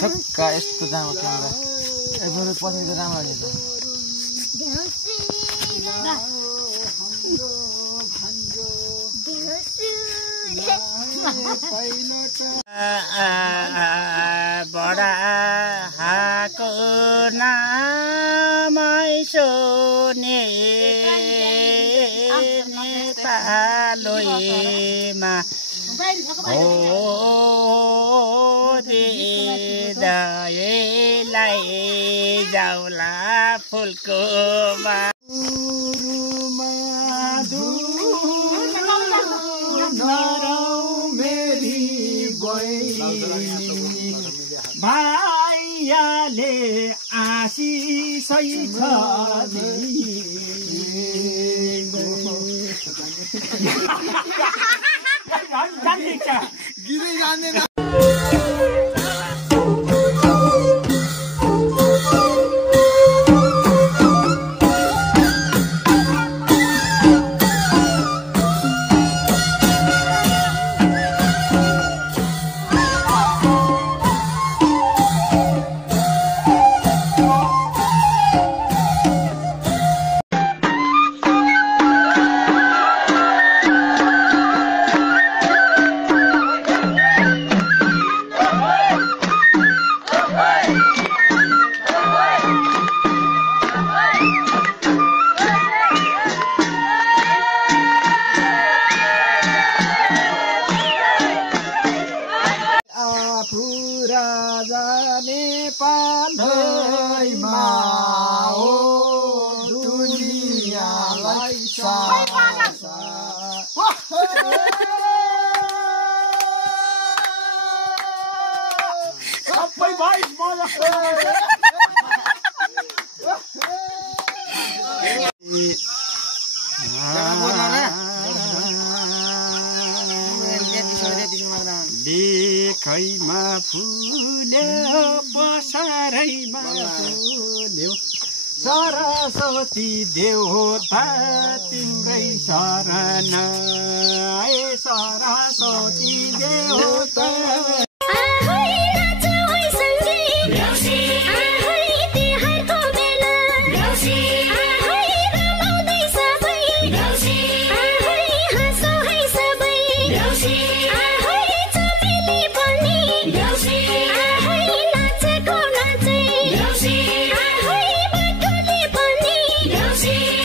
ठक्का यस्तो राम्रो camera ever पछि त राम्रो आयो बडा हाको नामै सोने नेपालोइमा हो दयलाई जाउला फुलको भाइयाले आशिषै छ गिरे जान्दैन नेपालैमा हो दुनियाँलाई सबै भाइ लेखैमा फुल्यो पसारैमा फुल्यो सरस्वती देवता तिम्रै शरण सरस्वती देवता